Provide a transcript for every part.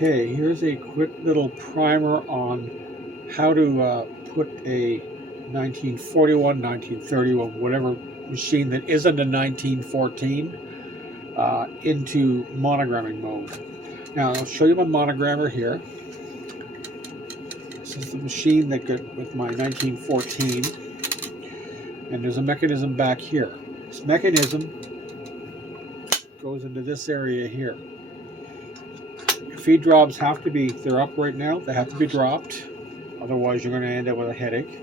Okay, here's a quick little primer on how to put a 1941, 1931, whatever machine that isn't a 1914 into monogramming mode. Now I'll show you my monogrammer here. This is the machine that got with my 1914, and there's a mechanism back here. This mechanism goes into this area here. Feed drops have to be, they're up right now, they have to be dropped, otherwise you're going to end up with a headache.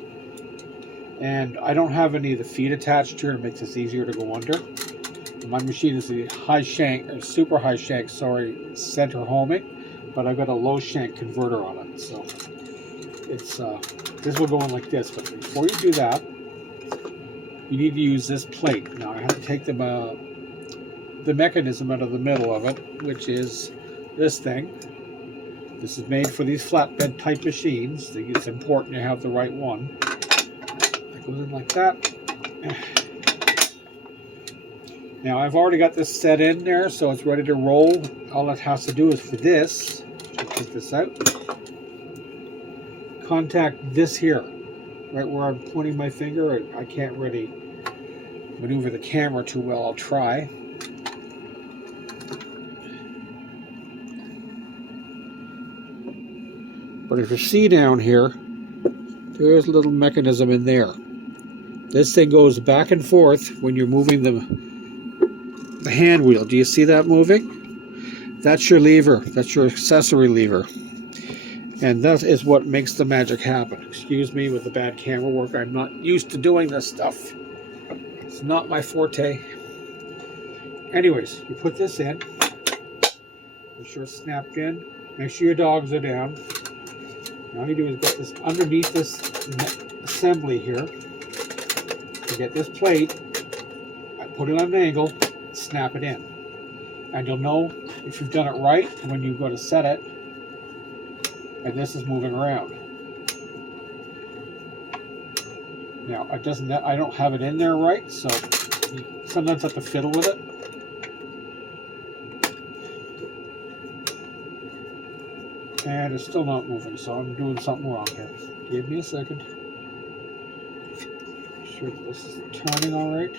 And I don't have any of the feet attached here. It makes this easier to go under. My machine is a high shank, or super high shank, sorry, center homing, but I've got a low shank converter on it, so it's this will go in like this. But before you do that, you need to use this plate. Now I have to take the mechanism out of the middle of it, which is this thing. This is made for these flatbed type machines. I think it's important to have the right one. That goes in like that. Now I've already got this set in there, so it's ready to roll. All it has to do is for this, take this out, contact this here, right where I'm pointing my finger. I can't really maneuver the camera too well. I'll try. But if you see down here, there's a little mechanism in there. This thing goes back and forth when you're moving the hand wheel. Do you see that moving? That's your lever. That's your accessory lever. And that is what makes the magic happen. Excuse me with the bad camera work. I'm not used to doing this stuff. It's not my forte. Anyways, you put this in. Make sure it's snapped in. Make sure your dogs are down. All you do is get this underneath this assembly here. You get this plate, I put it on an angle, snap it in. And you'll know if you've done it right when you go to set it, and this is moving around. Now, I don't have it in there right, so you sometimes have to fiddle with it. And it's still not moving, so I'm doing something wrong here. Give me a second. Make sure that this is turning all right.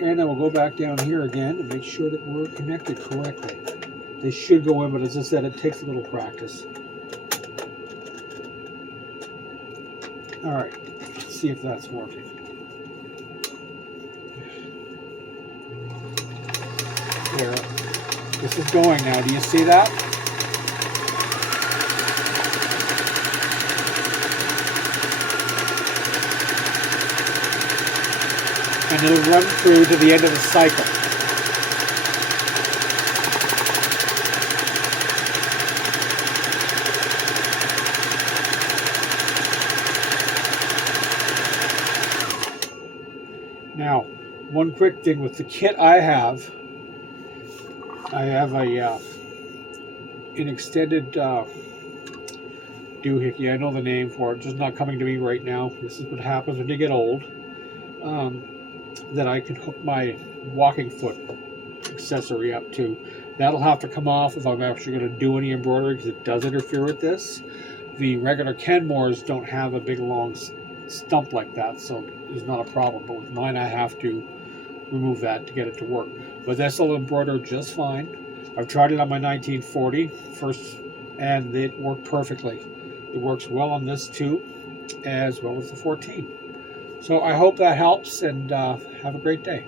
And then we'll go back down here again and make sure that we're connected correctly. They should go in, but as I said, it takes a little practice. All right, let's see if that's working. There. This is going now. Do you see that? And it'll run through to the end of the cycle. Now, one quick thing with the kit I have an extended doohickey. I know the name for it, just not coming to me right now. This is what happens when you get old. That I can hook my walking foot accessory up to. That'll have to come off if I'm actually going to do any embroidery, because it does interfere with this. The regular Kenmores don't have a big long stump like that, so it's not a problem. But with mine, I have to remove that to get it to work. But this will embroider just fine. I've tried it on my 1940 first, and it worked perfectly. It works well on this too, as well as the 14. So I hope that helps, and have a great day.